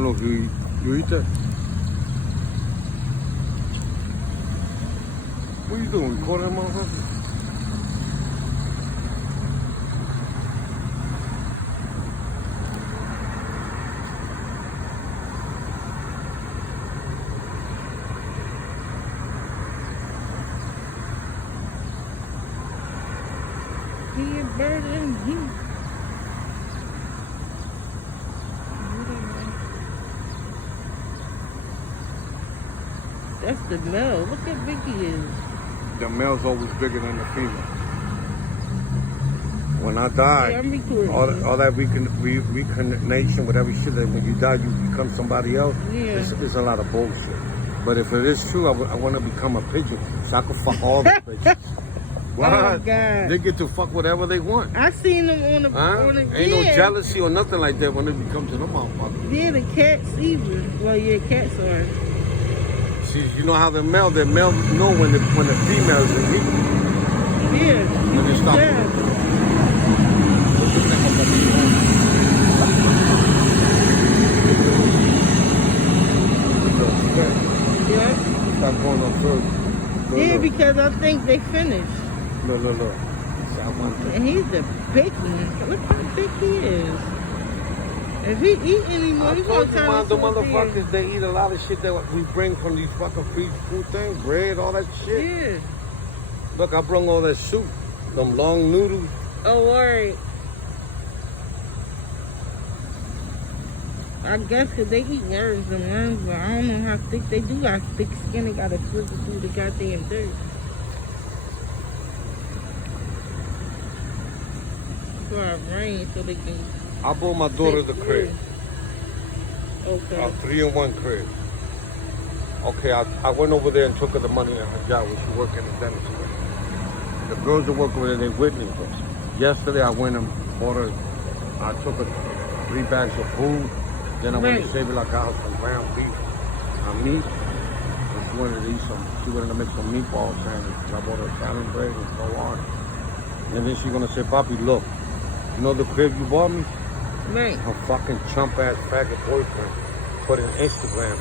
don't know if you eat that. What are you doing? Recording that motherfucker? He is better than you. That's the male. Look how big he is. The male's always bigger than the female. When I die, Yeah, I'm recording. all that reincarnation, whatever shit, that when you die you become somebody else, Yeah. it's a lot of bullshit. But if it is true, I want to become a pigeon so I can fuck all the pigeons. What? Oh, God. They get to fuck whatever they want. I seen them on the Ain't no jealousy or nothing like that when it becomes to them motherfuckers. Yeah, the cats even. Well, yeah, cats are. See, you know how the male know when the female's in heat. Yeah. When they stop. Yeah. Yeah. Stop going up first. Yeah, because I think they finished. Look. And he's the big one. Look how big he is. If he eat anymore, I he's told gonna you, turn man, into the a deer. motherfuckers, they eat a lot of shit that we bring from these fucking free food things, bread, all that shit. Yeah. Look, I brought all that soup, them long noodles. Oh, alright. I guess 'cause they eat worms and worms, but I don't know how thick they do. Got thick skin, they gotta filter through the goddamn dirt. For a rain, so they can. I bought my daughter the crib, Okay. a 3-in-1 crib. Okay, I went over there and took her the money in her job when she worked in the dentist. The girls are working with her, they witnessed us. Yesterday I went and bought her, I took her 3 bags of food. Then I went to Save La Casa some ground beef, meat. And she wanted to eat she wanted to make some meatball sandwiches. I bought her Italian bread and so on. And then she's gonna say, Papi, look, you know the crib you bought me? Right. Her fucking chump-ass faggot boyfriend put in Instagram,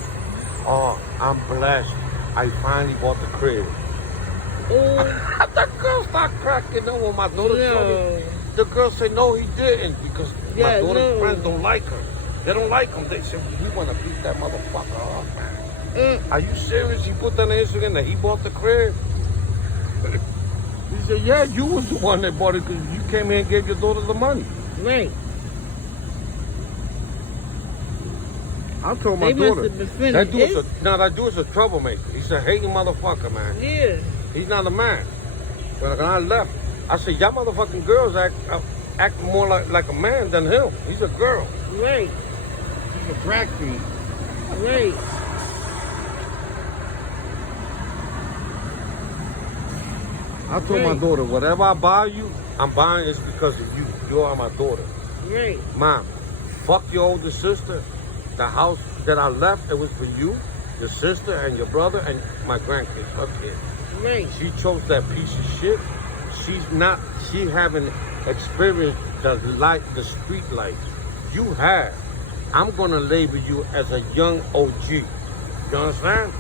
oh, I'm blessed. I finally bought the crib. Oh, The girl started cracking up when my daughter told me. The girl said, no, he didn't, because my daughter's friends don't like her. They don't like him. They said, we want to beat that motherfucker up, man. Are you serious? He put that on Instagram that he bought the crib? He said, yeah, you was the one that bought it because you came here and gave your daughter the money. right. I told my They must daughter, have been finished. that dude's a troublemaker. He's a hating motherfucker, man. Yeah. He's not a man. When I left, I said, y'all motherfucking girls act more like a man than him. He's a girl. Right. He's a drag queen. Right. I told my daughter, whatever I buy you, I'm buying is because of you. You are my daughter. Right. Mom, fuck your older sister. The house that I left, it was for you, your sister, and your brother, and my grandkids, her kids. Right. She chose that piece of shit. She haven't experienced the street life. You have. I'm gonna label you as a young OG. You understand?